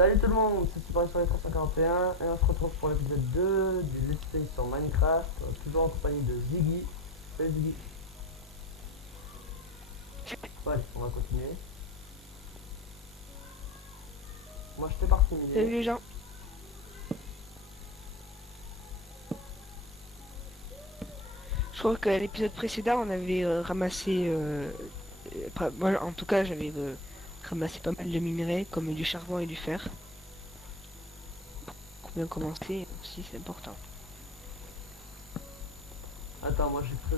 Salut tout le monde, c'est Super sur les 341 et on se retrouve pour l'épisode 2 du Let's Play sur Minecraft, toujours en compagnie de Ziggy. Salut Ziggy. Bon, allez, on va continuer. Moi je t'ai parti Salut miner. les gens. Je crois qu'à l'épisode précédent, on avait ramassé, moi en tout cas, j'avais ramassé pas mal de minerais, comme du charbon et du fer. Pour bien commencer aussi, c'est important. Attends, moi j'ai cru.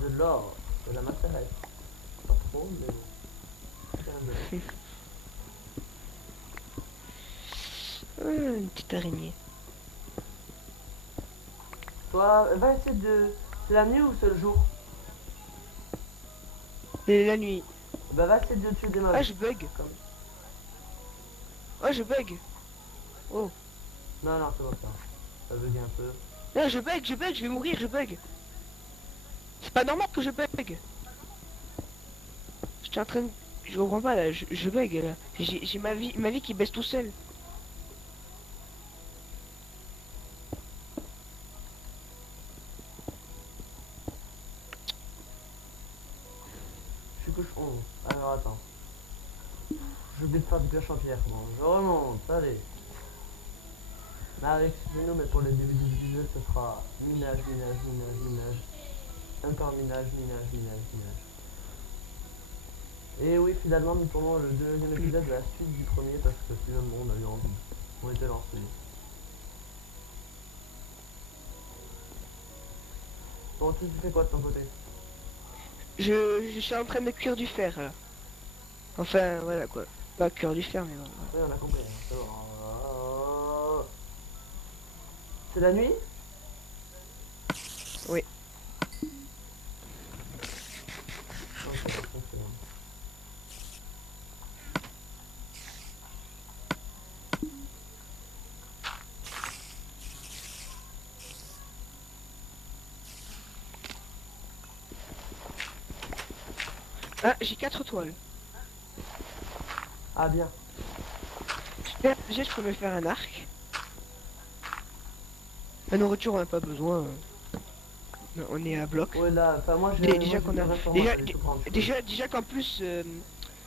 De l'or, de la matériel. Pas trop, mais bon. Tiens, de l'or. Une petite araignée. Toi, va essayer de. C'est la nuit ou c'est le jour? Et la nuit. Bah, va essayer de tuer des mobs. Ah, je bug. Comme. Oh, je bug. Oh. Non, non, c'est bon ça. Ça bug un peu. Non, je vais mourir, je bug. C'est pas normal que je bug. J'étais en train de... Je comprends pas là, je bug là. J'ai ma vie qui baisse tout seul. Je suis couche 11. Alors attends. J'ai oublié de faire du pioche en pierre. Bon, je remonte, allez. Marie, excusez-nous, mais pour le début du vidéo, ce sera minage, minage, minage, minage. Encore minage, minage, minage, minage. Et oui, finalement, nous tournons le deuxième épisode de la suite du premier parce que finalement, on a eu envie. On était lancé. Bon, tu fais quoi de ton côté? Je suis en train de cuire du fer là. Enfin, voilà quoi. Pas cuire du fer, mais voilà. Oui, on a compris. Hein, c'est bon. C'est la nuit? Oui. Ok, par contre, c'est bon. Ah, j'ai 4 toiles. Ah, bien. Super, déjà, je peux me faire un arc. La nourriture, on n'a pas besoin. On est à bloc. Ouais, là, enfin, moi, Déjà j'ai qu'on plus a. rien sur moi, Déjà, j'allais tout prendre. déjà qu'en plus.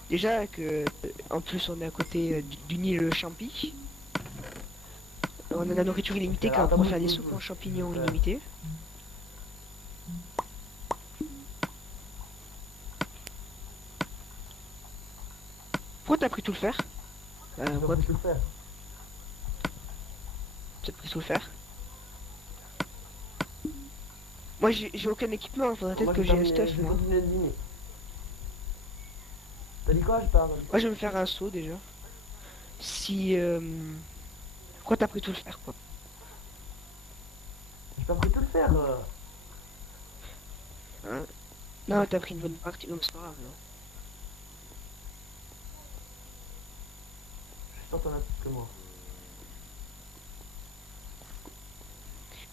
Déjà que. En plus, on est à côté du Nil Champi. On a la nourriture illimitée Alors, quand on attends, pourra bouge, faire des bouge, soupes en bouge. champignons Ouais. illimitées. Pourquoi t'as pris tout le fer J'ai Pourquoi envie de tout faire. t'as pris tout le fer? Moi, j'ai aucun équipement. Il faudrait Moi, peut-être que j'ai un stuff, je vais moi. continuer de dîner. T'as dit quoi? Je parle. Moi, je vais me faire un saut déjà. Si. Pourquoi t'as pris tout le fer, quoi? J'ai pas pris tout le faire. Hein. Non, t'as pris une bonne partie, donc c'est pas grave. Non. Je suis sûr que t'en as plus que moi.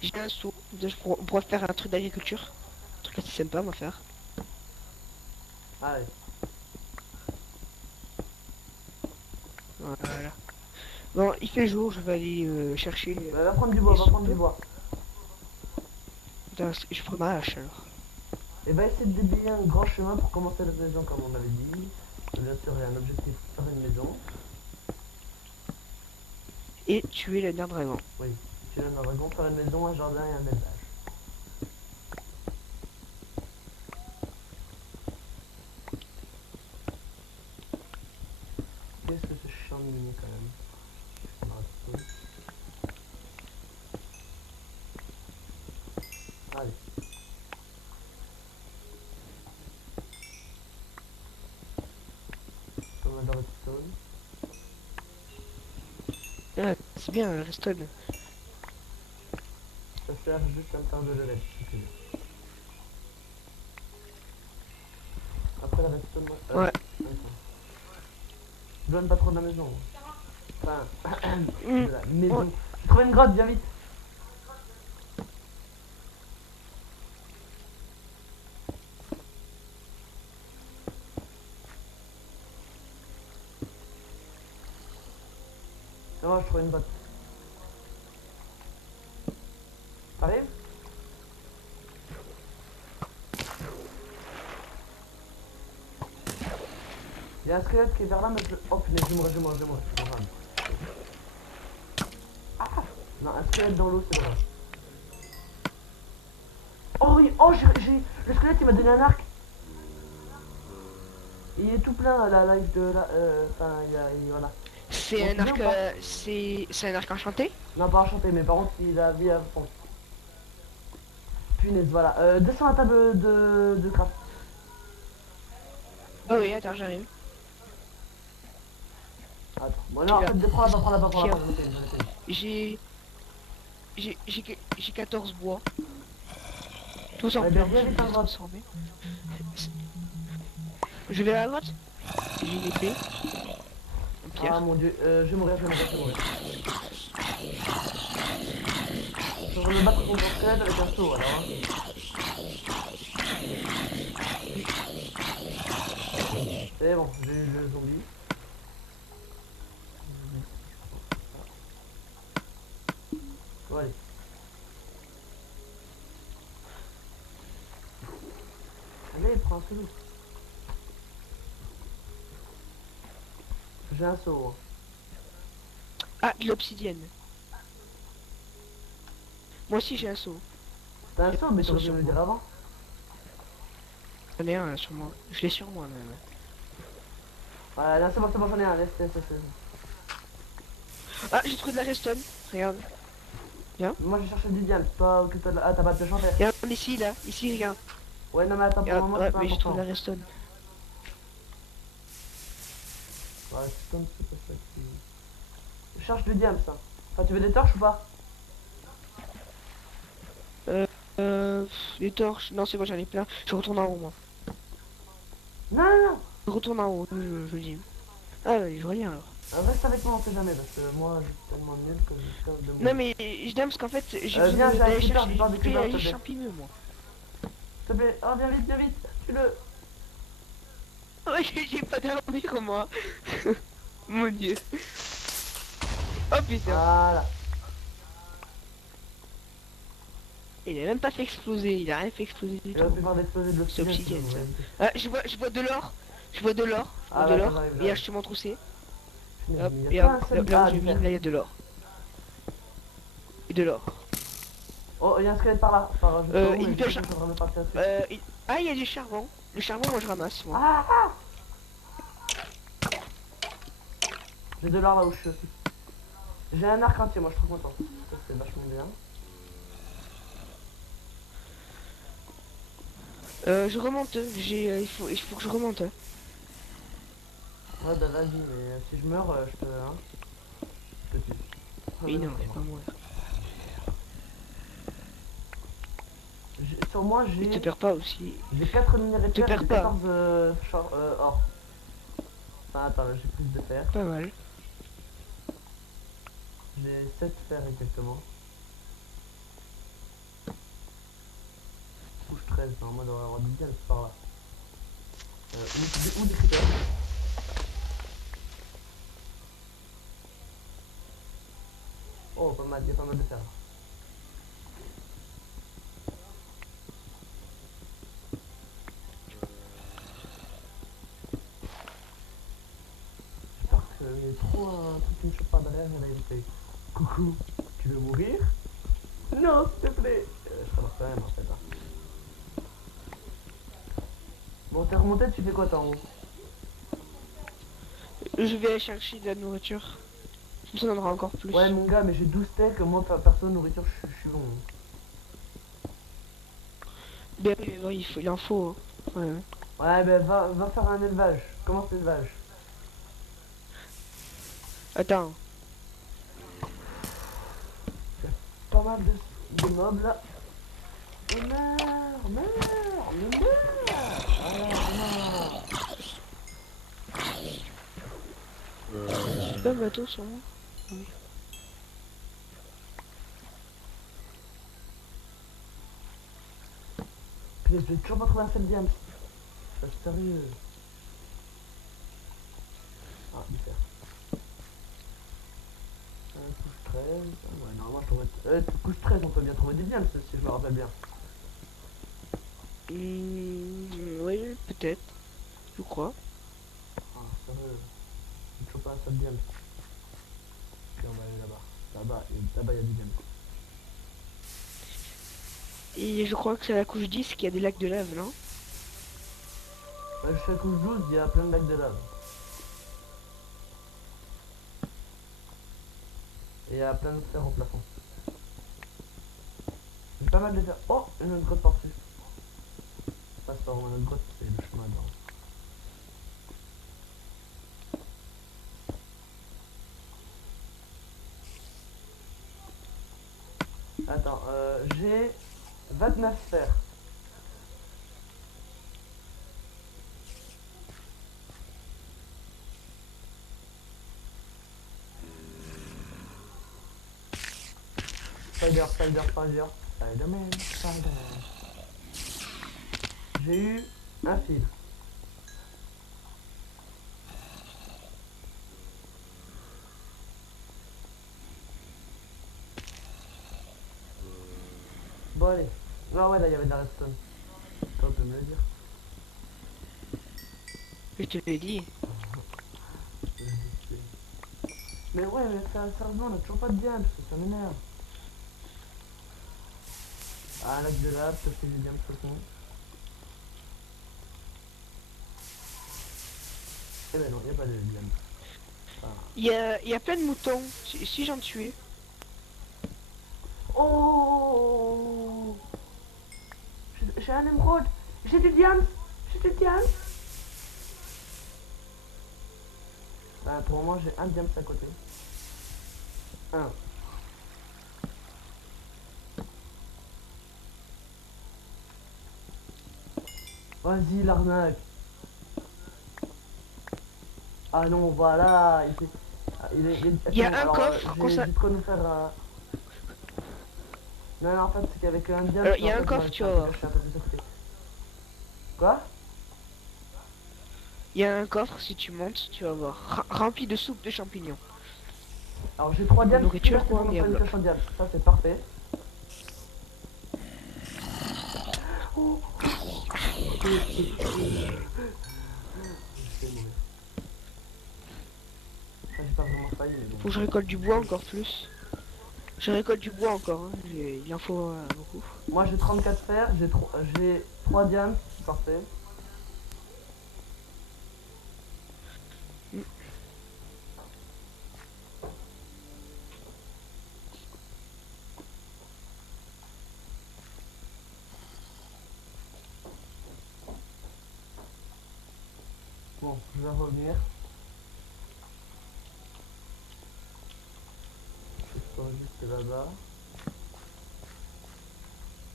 J'ai un seau. On pourrait faire un truc d'agriculture. Un truc assez sympa, on va faire. Allez. Voilà. Bon, il fait jour, je vais aller chercher. Bah, va prendre du bois, Les va prendre du soupes. bois. Putain, je prends ma hache alors. Et va essayer de déblayer un grand chemin pour commencer la maison comme on avait dit. Bien sûr, il y a un objectif faire une maison. Et tuer le nerf dragon. Oui. Tu as un dragon, faire une maison, un jardin et un élevage. Qu'est-ce que c'est chiant de miner quand même. Je m'arrête un peu. Allez. Comme un redstone. Ah, c'est bien, Reston. Ça sert juste à me faire de l'élève, si tu veux. Après la redstone, moi. Ouais. Attends. Je donne pas trop de la maison. Enfin, Mm. de la Ouais. maison. J'ai trouvé une grotte, viens vite. Non, je trouve une botte. T'arrives? Il y a un squelette qui est vers là, mais je... Oh punaise, je mourrai. Ah! Non, un squelette dans l'eau, c'est pas grave. Oh oui, oh le squelette il m'a donné un arc. Il est tout plein la life de la... Enfin, voilà. C'est un Bon, arc, ou pas c'est un arc enchanté? Non, pas enchanté, mais par contre, il a vie à fond. Punaise, voilà. Descends la table de craft. Oh oui, attends, j'arrive. Attends. Bon, non, en fait, prends là-bas. J'ai... J'ai 14 bois. Tous en Ouais, plein, bien vite à droite. transformer. Je vais à droite. J'ai une épée. En Ah pierre. mon dieu, je vais mourir. Je vais me battre contre un squelette avec un saut alors. Hein. C'est bon, j'ai eu le zombie. Bon, allez. Allez, prends un solo. J'ai un saut. Hein. Ah, de l'obsidienne. Moi aussi j'ai un saut. T'as un saut, mais Saut t'aurais dû sur me le moi. dire avant. J'en ai un là, sur moi. Je l'ai sur moi même. Ouais, là c'est bon, j'en ai un. Laisse. Ah, j'ai trouvé de la redstone. Regarde. Moi j'ai cherché du diamant, toi que t'as de la... Ah, t'as pas de pêche en terre. Regarde ici, là. Ici, regarde. Ouais, non, mais attends, pour le Regarde. moment Ouais, c'est pas mais j'ai trouvé important. de la redstone. Ouais, c'est comme c'est pas ça qui... Je cherche du diamant, ça. Enfin, tu veux des torches ou pas? Les torches. Non, c'est bon, j'en ai plein. Je retourne en haut, moi. Non. Je retourne en haut, je dis. Ah, ouais, je vois rien alors. Reste avec moi, on sait jamais, parce que moi je suis tellement nul que je casse de moi. Non, mais je d'aime parce qu'en fait, j'ai viens, j'ai un d'aller creeper, chercher j'ai peur des creepers, s'il te les plaît. champignons, moi. S'il te plaît, oh, viens vite, tue-le. Ouais, j'ai pas d'armure, moi. Mon dieu. Oh putain. Voilà. Il a même pas fait exploser, il a rien fait exploser du Il aurait tout. pu faire d'exploser de C'est l'obsidienne. obsidienne, ça. Ah, je vois de l'or. Je vois de l'or. Ah, de ouais, l'or. j'arrive, Et là, je te montre où c'est. Hop, Il et y a hop, pas un seul... là où Ah, je du mine, fer. là, il y a de l'or. Et de l'or. Oh, il y a un squelette par là. Enfin, je sais pas où, une mais pioche. je suis en train de partir dessus. Ah, il y a du charbon. Le charbon, moi, je ramasse, moi. Ah. J'ai de l'or là où je suis aussi. J'ai un arc entier, moi je suis trop content. Ça c'est vachement bien. Je remonte. Il faut que je remonte. Ouais, bah vas-y, mais si je meurs, je te... Hein, je te tue. Oui, non, c'est pas moi. Sur moi, Mais te j'ai... perds pas aussi. J'ai 4 minerais de Te fer et perds j'ai pas. 14 or. Enfin, attends, j'ai plus de fer. Pas mal. J'ai 7 fer exactement. Touche 13, normalement, il doit y avoir 10 diamants par là. Où des creepers? Oh, pas mal, il y a pas mal de fer. J'espère qu'il y a trop un truc qui me chope pas derrière, il y en a évité. Coucou, tu veux mourir? Non, s'il te plaît. Je commence quand même en fait. Hein. Bon, t'es remonté, tu fais quoi toi en haut? Je vais aller chercher de la nourriture. Comme ça, on en aura encore plus. Ouais, mon gars, mais j'ai 12 steaks, moi, perso, nourriture, je suis bon. Bien, oui, il en faut. Hein. Ouais. Ouais, ben va faire un élevage. Commence l'élevage. Attends. Pas mal de mobs là. Mais meurs. Alors, J'ai pas un bateau sur moi. Oui. puis je vais toujours pas trouver un seul diamant. C'est sérieux. Ah, du fer. Ouais, normalement, je trouverais... couche 13, on peut bien trouver des diams, si je me rappelle bien. Oui, peut-être. Je crois. Ah, sérieux. Je ne trouve pas ça de diams. Ok, on va aller là-bas. Là-bas, il y a des diams. Et je crois que c'est à la couche 10 qu'il y a des lacs de lave, non? Je suis à couche 12, il y a plein de lacs de lave. Et il y a plein de fer au plafond. J'ai pas mal de fer. Oh, une autre grotte par-dessus. Passe par une autre grotte, c'est le chemin dedans. Attends, j'ai 29 fers. Spider. Spider-Man. J'ai eu un fil. Bon, allez. Ah ouais, là, il y avait de la redstone. Toi, on peut me le dire. Je te l'ai dit. Mais ouais, mais sérieusement, on a toujours pas de diamants, ça m'énerve. Ah, lac de lave, peut-être que j'ai des diamants sur le fond. Eh ben non, il n'y a pas de diamants. Ah. Il y a plein de moutons. Si j'en tuais. Oh, j'ai un émeraude. J'ai du diamant. Bah, pour le moment, j'ai un diamant à côté. Un. Vas-y, l'arnaque. Ah non, voilà. Il y a Attends, un alors, coffre. j'ai de quoi nous faire... Non, en fait, c'est qu'avec un diamant... Il y a un coffre, tu vas voir. Quoi? Il y a un coffre, si tu montes, tu vas voir. Rempli de soupe de champignons. Alors, j'ai 3 diamants. Nourriture ou un une diable. coche en diamant. Ça, c'est parfait. Oh. J'ai pas vraiment failli, mais bon. Faut que je récolte du bois encore plus. Je récolte du bois encore, hein. Il en faut beaucoup. Moi j'ai 34 fers, j'ai 3 diamants, c'est parfait. Bon, je vais revenir. Je peux juste là-bas.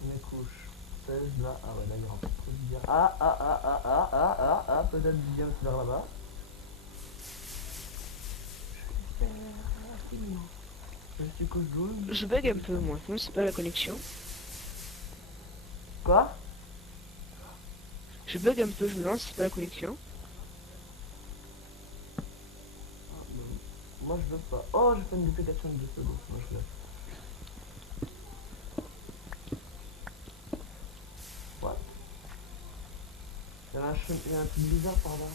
Mes couches. 16 là. Ah ouais, là il y aura pas trop de diamants. Peut-être du diamant vers là-bas. Je suis couche 12. Je bug un peu, moi. Non, c'est pas la connexion. Quoi? Je bug un peu, je me demande si c'est pas la connexion. Ah, non. Moi je veux pas. Oh, j'ai fait une duplication de 2 secondes. Moi je veux. What? Il y a un truc bizarre par là.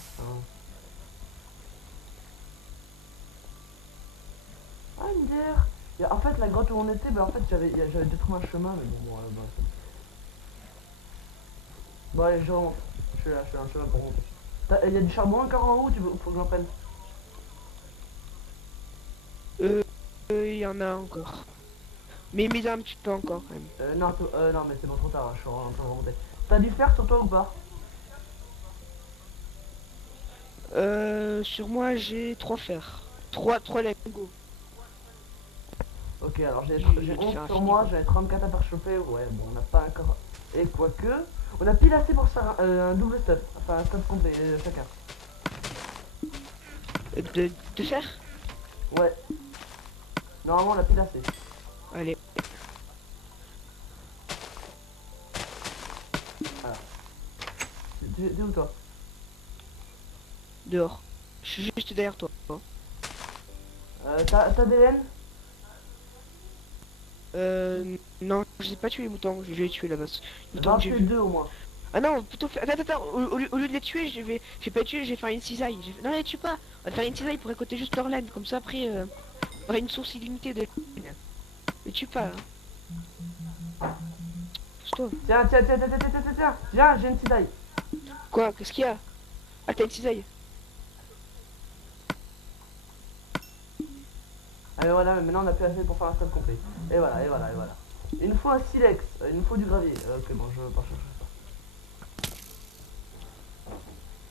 Ah, une bière. En fait, la grotte où on était, bah en fait, j'avais déjà trouvé un chemin, mais bon, bah. Bon, allez, je remonte. Je suis là, un chemin pour remonter. Il y a du charbon encore en haut, faut que j'en prenne. Il y en a encore. Mais mis un petit peu encore, quand même. Non, mais c'est bon, trop tard, je suis en train de remonter. T'as du fer sur toi ou pas? Sur moi, j'ai 3 fers. 3 Lego. Ok, alors j'ai J'ai 11 fait un sur fini, moi, quoi. j'avais 34 à faire choper. Ouais, bon, on n'a pas encore. Et quoique, on a pile assez pour faire un double stuff. Enfin, un stuff complet, chacun. De fer. Ouais. Normalement, on a pile assez. Allez. Voilà. T'es où toi? Dehors. Je suis juste derrière toi. T'as des laines? Non, je sais pas tuer les moutons, je vais les tuer là-bas. Les moutons J'en que j'ai fais vus. deux au moins. Ah non, plutôt faire... Attends, au lieu de les tuer, je vais pas les tuer, je vais faire une cisaille. Non, les tue pas. On va faire une cisaille pour récolter juste leur laine. Comme ça, après, on aura une source illimitée de laine. Les tue pas, hein. Pousse-toi. Tiens, j'ai une cisaille. Quoi? Qu'est-ce qu'il y a? Ah, t'as une cisaille. Allez, voilà, mais maintenant on a plus assez pour faire un stade complet. Et voilà, et voilà, et voilà. Il nous faut un silex, il nous faut du gravier. Ok, bon, je vais pas chercher ça.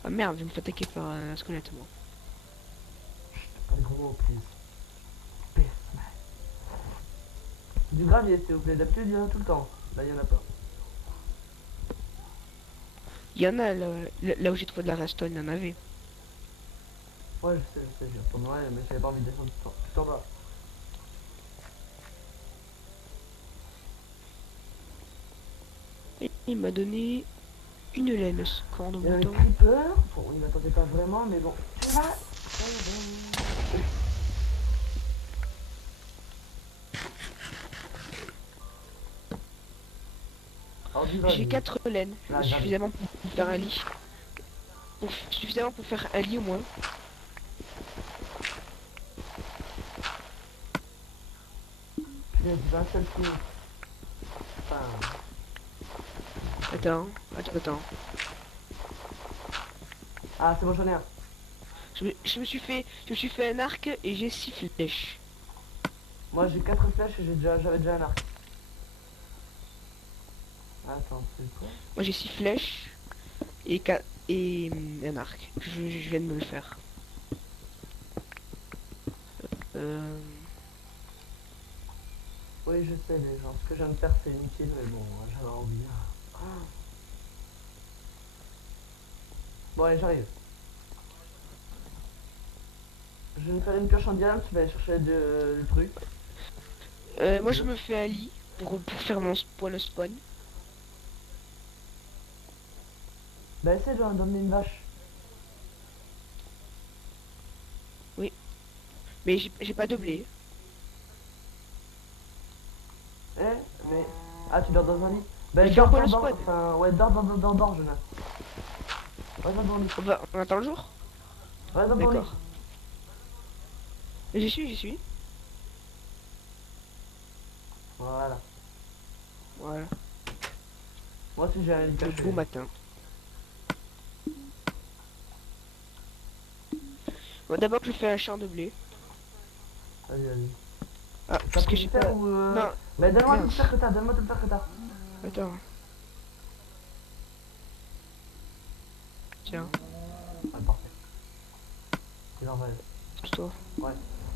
Ah merde, je me fais attaquer par un squelette, moi. Pas de gros mots, please. Please, man. Du gravier, s'il vous plaît. D'habitude, il y en a tout le temps. Là, il y en a pas. Il y en a là où j'ai trouvé de la redstone, il y en avait. Ouais, je sais, j'y retournerai, mais j'avais pas envie de descendre tout en bas. Et il m'a donné une laine, ce corps de Il y a un mouton. creeper. Bon, on n'y m'attendait pas vraiment, mais bon. Tu vas. Alors, du J'ai gravier. 4 laines, Là, suffisamment pour faire un lit. Suffisamment pour faire un lit au moins. Putain, d'un seul coup. Enfin. Attends. Ah, c'est bon, j'en ai un. Je me suis fait un arc et j'ai 6 flèches. Moi, j'ai 4 flèches et j'avais déjà un arc. Attends, c'est quoi? Moi j'ai 6 flèches et un arc. Je viens de me le faire. Euh... Oui, je sais, les gens. Ce que je viens de faire, c'est inutile, mais bon, j'avais envie. Ah. Bon, allez, j'arrive. Je vais me faire une pioche en diamant, tu vas aller chercher du truc. Moi je me fais un lit pour faire mon point de spawn. Bah, essaie de d'emmener une vache. Mais j'ai pas de blé. Eh, mais. Ah, tu dors dans un lit? Bah, Mais dors, fais un dors, dors. spawn. Enfin, ouais, dors, Jonas. Ouais, dors dans le lit. On attend le jour? Ouais, dors dans le lit. D'accord. J'y suis. Voilà. Voilà. Moi aussi, j'ai un lit Le caché. beau matin. Bon, d'abord je fais un champ de blé. Vas-y, vas-y. Ah, T'as parce que pris j'ai du pas... fer ou. Non, Bah, donne-moi tout le mince. fer que t'as, donne-moi tout le fer que t'as. Attends. Tiens, Ah, parfait. Il en reste. pousse-toi. Ouais.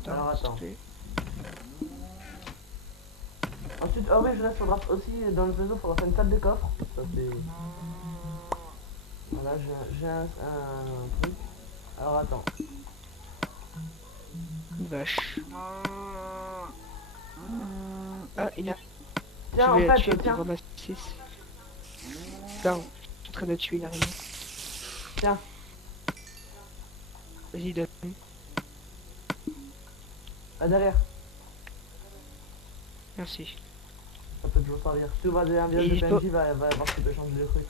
Alors, S'il te attends. plaît. Ensuite, ah oui, Jonas, faudra aussi, dans le réseau, faudra faire une salle de coffre. Ça, c'est. Voilà, j'ai un truc. Alors, attends. Une vache. Ah, il a... Tiens, Je en vais la fait, tuer pour tiens, ramasser. Non, je suis en train de la tuer l'araignée. tiens. Vas-y, donne. Là, derrière. Merci. Ça peut toujours servir. Si tu vas un village Et de il PNJ, va voir si tu peux changer de truc.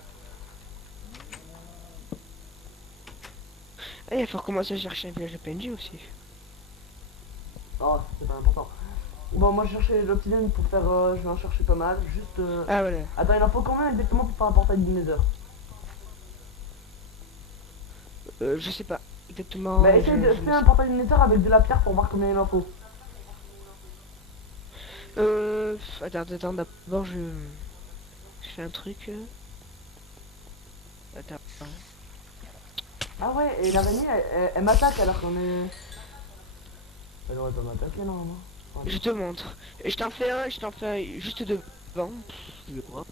Ah, il faut commencer à chercher un village de PNJ aussi. Oh, c'est pas important. Bon, moi, je cherchais l'obsidienne pour faire. Je vais en chercher pas mal. Juste. Ah, voilà. Attends, il en faut combien exactement pour faire un portail du Nether? Je sais pas exactement. Bah, essaye de faire un portail du Nether avec de la pierre pour voir combien il en faut. Attends, d'abord je fais un truc. Attends. Ah ouais, et l'araignée, elle m'attaque alors qu'on est. Elle aurait pas m'attaquer normalement. Ouais. Je te montre. Et je t'en fais un juste devant. Je crois.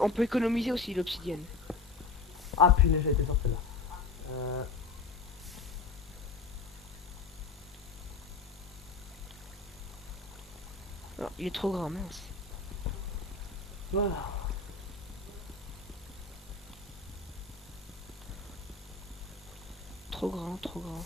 On peut économiser aussi l'obsidienne. Ah punaise, j'ai été sorti là. Non, il est trop grand, mince. Voilà. Trop grand, trop grand.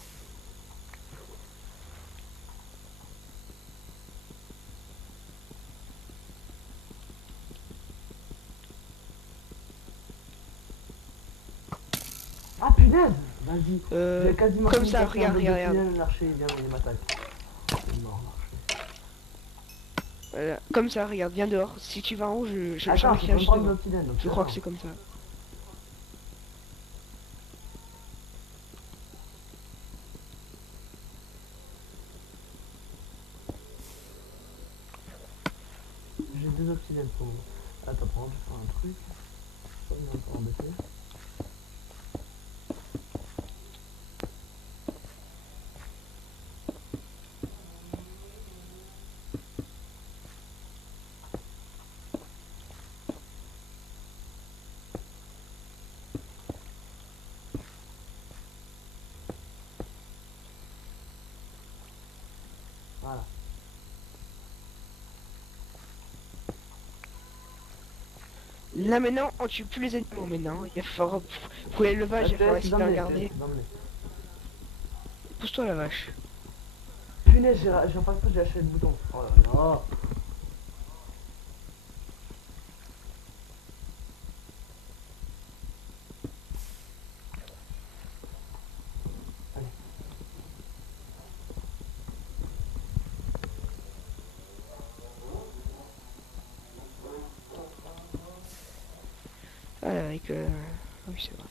Ah punaise. Vas-y. J'ai quasiment Comme fini ça, de faire un regarde, bloc regarde, d'obsidienne, l'archer il m'attaque. C'est mort l'archer. Voilà. Comme ça, regarde, viens dehors. Si tu vas en haut, Attends, j'arrive je là peux me juste prendre de devant. l'obsidienne. Donc Je crois attends. que c'est comme ça. J'ai deux obsidiennes pour moi. Attends, par contre, je vais faire un truc. Ça il est un peu embêté. Voilà. Là maintenant, on tue plus les animaux maintenant. Il va falloir pour l'élevage, il va falloir essayer de regarder. Pousse-toi la vache. Punaise, j'ai pas j'ai lâché le bouton. Oh là là. Allez. Ah, avec oui, c'est vrai.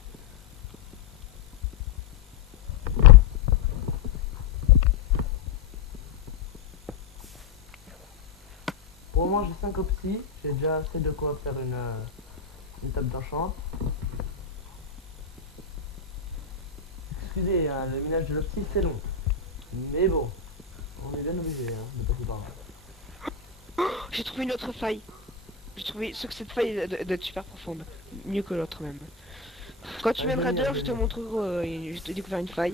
Pour le moment, j'ai 5 opsis. J'ai déjà assez de quoi faire une table d'enchant. Excusez, hein, le minage de l'opsie c'est long. Mais bon, on est bien obligé hein, de passer par là. J'ai trouvé une autre faille. J'ai trouvé ce que cette faille doit être super profonde. Mieux que l'autre même. Quand tu m'aimeras dehors, je te montre, je te découvert une faille.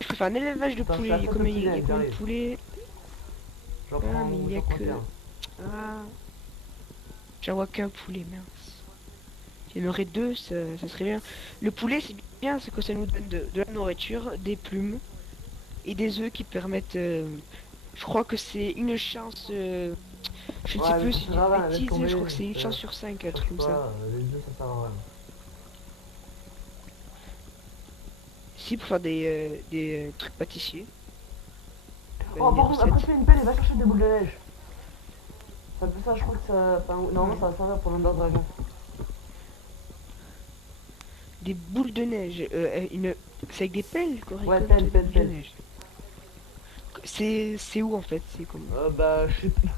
Je peux faire un élevage de Attends, poulet. je suis à Il y a 7 combien il y a obsidiennes, combien de j'arrive. poulets? J'en prends, mais il y a j'en prends que... qu'un. Ah. J'en vois qu'un poulet, mince. Il y en aurait deux, ça serait bien. Le poulet, c'est bien, c'est que ça nous donne de la nourriture, des plumes et des œufs qui permettent... je crois que c'est une chance... je ne sais Ouais, mais plus ça si sert j'ai à une rien, laisse bêtise, je tomber. crois que c'est une chance sur 5, un truc Cherche comme ça. pas, les deux ça sert à rien. Si, pour faire des trucs pâtissiers. Oh, Des par contre, après recettes. fais une pelle et va chercher des boules de neige. Ça fait ça, je crois que ça. Enfin, normalement, ça va servir pour l'Under Dragon. Des boules de neige. C'est avec des pelles qu'on Ouais, récolte pelle, des pelle, boules de pelle. neige. C'est où en fait? C'est comme... Bah, je sais plus.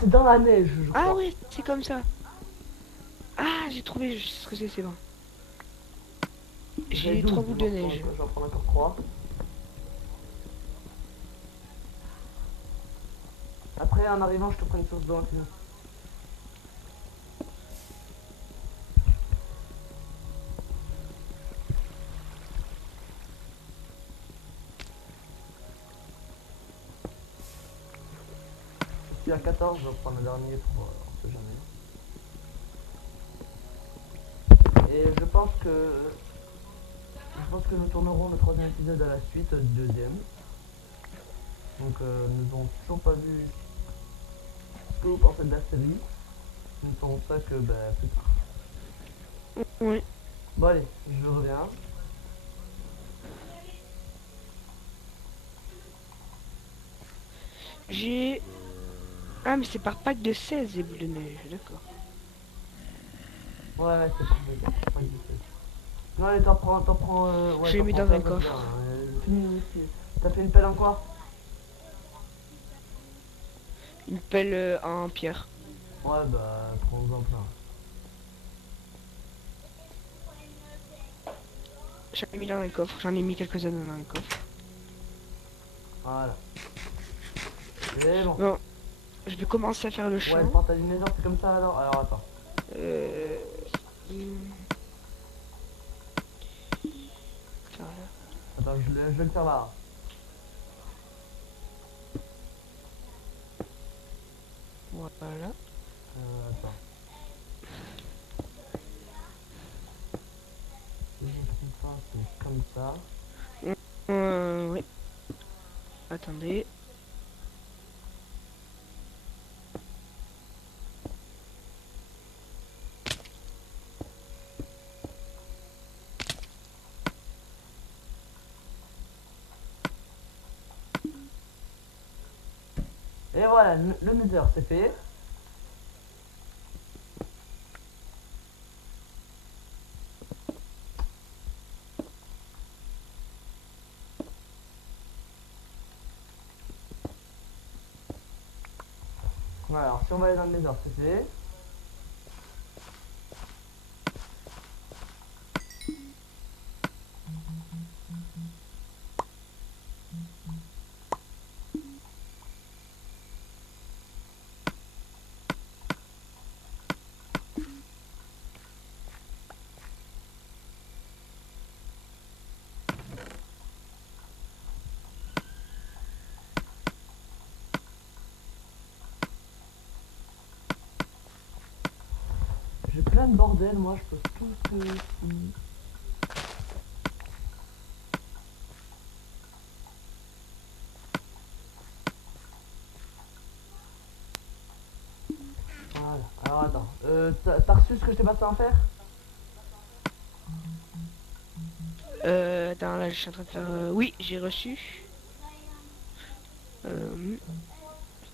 C'est dans la neige, je Ah crois. ouais, c'est comme ça. Ah, j'ai trouvé, je sais ce que c'est bon. J'ai 12, 3 boules de neige. j'en prends encore 3. Après, en arrivant, je te prends une source d'eau infinie. Je suis à 14, je vais prendre le dernier pour on sait jamais. Et je pense que nous tournerons le troisième épisode à la suite du deuxième. Donc nous n'avons toujours pas vu ce que vous pensez de la série. Nous ne ferons ça que plus tard. Oui. Bon allez, je reviens. J'ai... Ah, mais c'est par pack de 16 les boules de neige, d'accord. Ouais, c'est parfait. Non allez, t'en prends ouais, Je l'ai t'en mis prends dans un plein, coffre. Fini ici. T'as fait une pelle en quoi? Une pelle en pierre. Ouais bah prends-en plein. J'en ai mis dans un coffre, j'en ai mis quelques-uns dans un coffre. Voilà. Et bon. Bon, je vais commencer à faire le Ouais, champ. le portail du Nether, c'est comme ça alors. Alors attends. Euh... Par là. Attends, je vais le faire là. Voilà. Attends. Si je ne me trompe pas, c'est comme ça. Oui. Attendez. Et voilà, le nether c'est fait. Voilà, alors si on va aller dans le nether c'est fait. J'ai plein de bordel, moi je peux tout ce que... Voilà, alors attends, t'as reçu ce que je t'ai passé en faire? Attends, là, je suis en train de faire... Oui, j'ai reçu. Euh,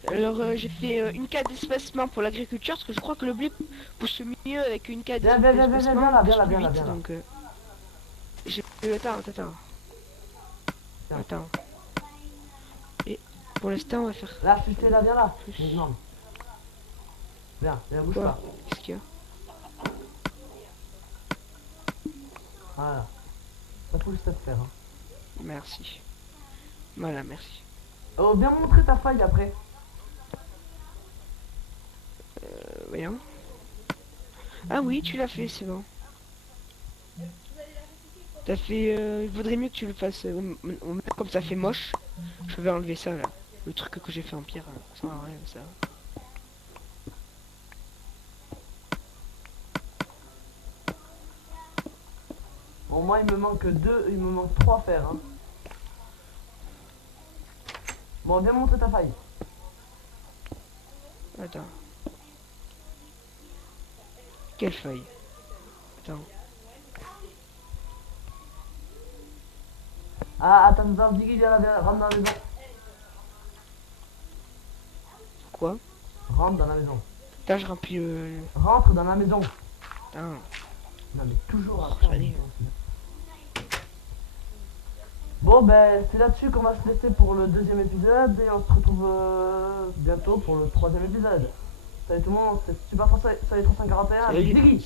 Alors, j'ai fait une carte d'espacement pour l'agriculture, parce que je crois que le blé pousse mieux avec une carte Viens, viens, viens, viens, viens, viens d'espacement, là, viens pousse là, plus viens là, vite, viens là. donc... j'ai... Attends. Tiens. Attends. Et pour l'instant, on va faire... Là, je suis là, viens là. Plus. Non. Viens, bouge Quoi? pas. Qu'est-ce qu'il y a? Voilà. Ça faut juste te faire. Hein. Merci. Voilà, merci. Oh, viens montrer ta faille après. Voyons. Ah oui, tu l'as fait, c'est bon. T'as fait... il vaudrait mieux que tu le fasses comme ça fait moche. Je vais enlever ça, là. Le truc que j'ai fait en pierre, ça sert à rien, ça. Bon, moi, il me manque il me manque 3 fers. Hein. Bon, viens montrer ta faille. Attends. Quelle feuille? Attends. Ah, attends, Diggy, viens là, rentre dans la maison. Quoi? Rentre dans la maison. Attends, je remplis Rentre dans la maison. Attends. Non, mais toujours Oh, après. j'allais. Bon, ben, c'est là-dessus qu'on va se laisser pour le deuxième épisode. Et on se retrouve bientôt pour le troisième épisode. Salut tout le monde, c'est Super 341. Salut. Diggy.